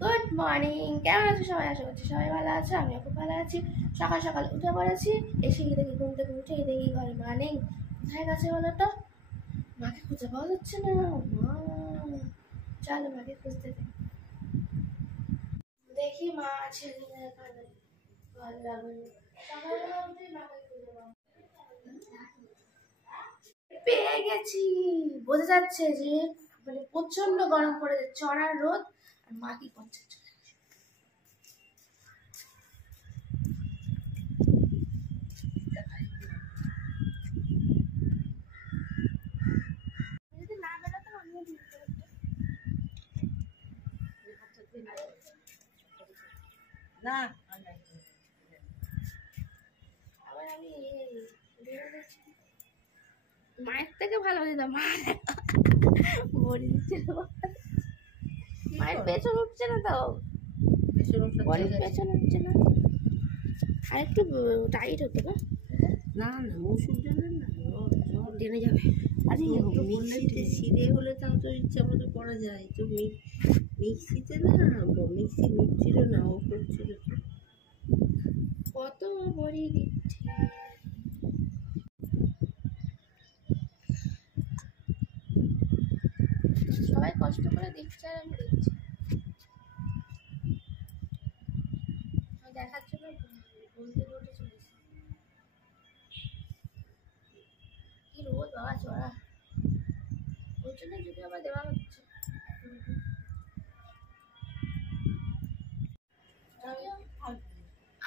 Good morning, কেমন আছো সবাই? আশা করছি সবাই ভালো আছে, আমিও খুব ভালো আছি। সকাল সকাল উঠে পড়েছি, এসে দেখি ঘুম থেকে উঠে দেখি ঘরে মা নেই। কোথায় গেছে বলো তো? মাকে খুঁজে পাওয়া যাচ্ছে না। মা, চলো মাকে খুঁজতে দেখি মা আছে কিনা এখানে। ভালো লাগে সকালবেলা উঠে মাকে খুঁজে পাবো। পেয়ে গেছি। বোঝা যাচ্ছে যে মানে প্রচন্ড গরম পড়ে যাচ্ছে, চড়ার রোদ। আর মা কি করছে? না আবার আমি মায়ের থেকে ভালো দিতাম। মা বড়ি দিচ্ছে, মায়ের পেছন উঠছে না তো, বড়ির পেছন উঠছে না। আর একটু টাইট হতো না। না না ওষুধ দেবেন না, টেনে যাবে। আরে মিক্সিতে ছিঁড়ে হলে তাও তো ইচ্ছা মতো করা যায়। তো মিক্সিতে না, মিক্সি ঘুরছিল না, ও করছিল। কত বড়ি দিচ্ছে, সবাই কষ্ট করে দিচ্ছে আর আমি দিচ্ছি। দেখার জন্য ঘুম থেকে উঠে চলেছি। কি রোদ বাবা চড়া, ওর জন্য যদি আবার দেওয়া হচ্ছে।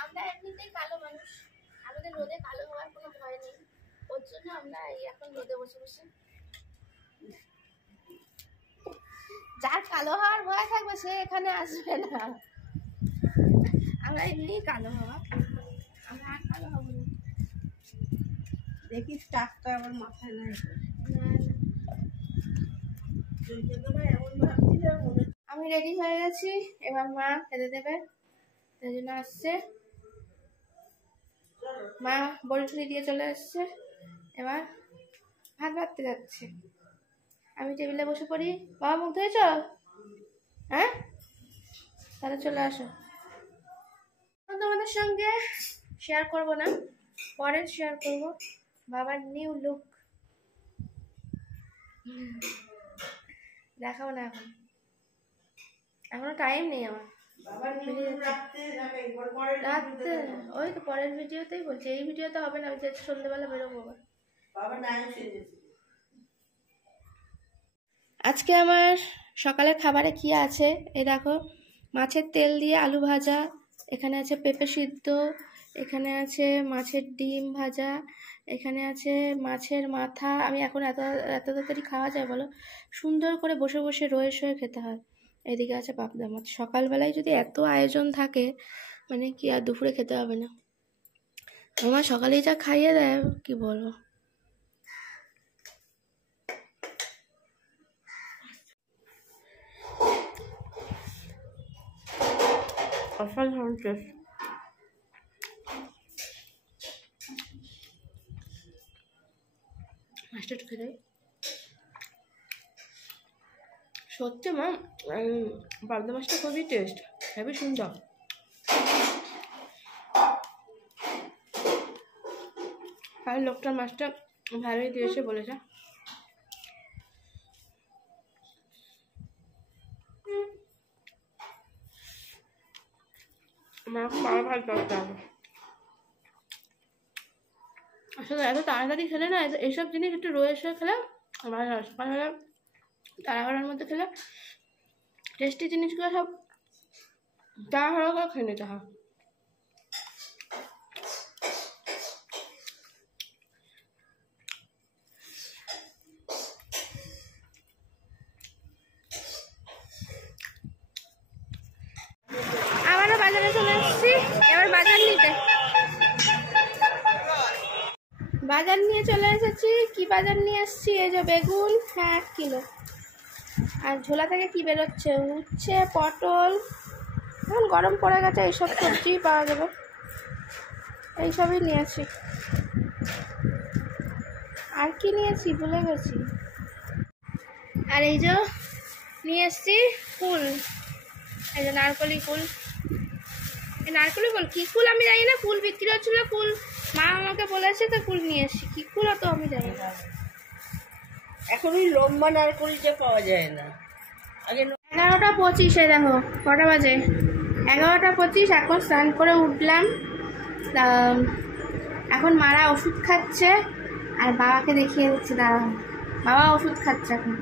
আমরা এমনিতেই কালো মানুষ, আমাদের রোদে কালো হওয়ার কোনো ভয় নেই। ওর জন্য আমরা এখন রোদে বসে বসে, যার কালো হওয়ার ভয় থাকবে সে এখানে আসবে না। আমরা এমনি কালো হওয়া, আমরা আর কালো হবো না। দেখি টাকটা আমার মাথায় নাই। আমি রেডি হয়ে গেছি, এবার মা খেতে দেবে, তাই জন্য আসছে। মা বড়ি টুড়ি দিয়ে চলে এসছে, এবার ভাত বাড়তে যাচ্ছে। আমি টেবিলে বসে পড়ি। বাবা মুখ ধুয়েছ? হ্যাঁ, তাহলে চলে আসো। তোমাদের সঙ্গে শেয়ার করব না, পরে শেয়ার করব বাবার নিউ লুক। দেখাবো না এখন, এখনো টাইম নেই আমার। রাত্রে ওই তো পরের ভিডিওতেই বলছি, এই ভিডিওতে হবে না। আমি চাইছি সন্ধ্যেবেলা বেরোবো আবার। আজকে আমার সকালের খাবারে কি আছে এই দেখো, মাছের তেল দিয়ে আলু ভাজা, এখানে আছে পেঁপে সিদ্ধ, এখানে আছে মাছের ডিম ভাজা, এখানে আছে মাছের মাথা। আমি এখন এত এত তাড়াতাড়ি খাওয়া যায় বলো? সুন্দর করে বসে বসে রয়ে শয়ে খেতে হয়। এদিকে আছে পাবদা মাছ। সকালবেলায় যদি এত আয়োজন থাকে, মানে কি আর দুপুরে খেতে হবে না? আমার সকালেই যা খাইয়ে দেয় কি বলবো। অসাধারণ টেস্ট। মাছটা একটু খেতে সত্যি মা, পাবদা মাছটা খুবই টেস্ট, হেবি সুন্দর। আর লোকটা মাছটা ভালোই দিয়েছে বলেছে। আমার খাওয়া ভালো করতে হবে। আসলে এত তাড়াতাড়ি খেলে না, এইসব জিনিস একটু রয়ে শয়ে খেলে ভালো হয়। সকালবেলা তাড়াহুড়োর মধ্যে খেলে টেস্টি জিনিসগুলো সব তাড়াহুড়ো করে খেয়ে নিতে হয়। আবারও বাজারে চলে এসেছি, এবার বাজার নিতে। বাজার নিয়ে চলে এসেছি। কি বাজার নিয়ে এসেছি? এই যে বেগুন, 1 কিলো। আর ঝোলা থেকে কি বেরোচ্ছে? উচ্ছে, পটল। এখন গরম পড়ে গেছে, এইসব সবজি পাওয়া যাবে, এইসবই নিয়েছি। আর কি নিয়েছি ভুলে গেছি। আর এই যে নিয়ে এসেছি ফুল, এই যে নারকলি ফুল, এই নারকলি ফুল কি ফুল আমি জানি না, ফুল বিক্রি হচ্ছিল, ফুল মা আমাকে বলেছে তো ফুল নিয়ে এসছি, কি ফুল তো আমি জানি না। এখন ওই লম্বা নারকলিটা পাওয়া যায় না, আগে 11:25। দেখো কটা বাজে, 11:25। এখন স্নান করে উঠলাম, এখন মারা ওষুধ খাচ্ছে আর বাবাকে দেখিয়ে দিচ্ছে, দাঁড়াও, বাবা ওষুধ খাচ্ছে এখন।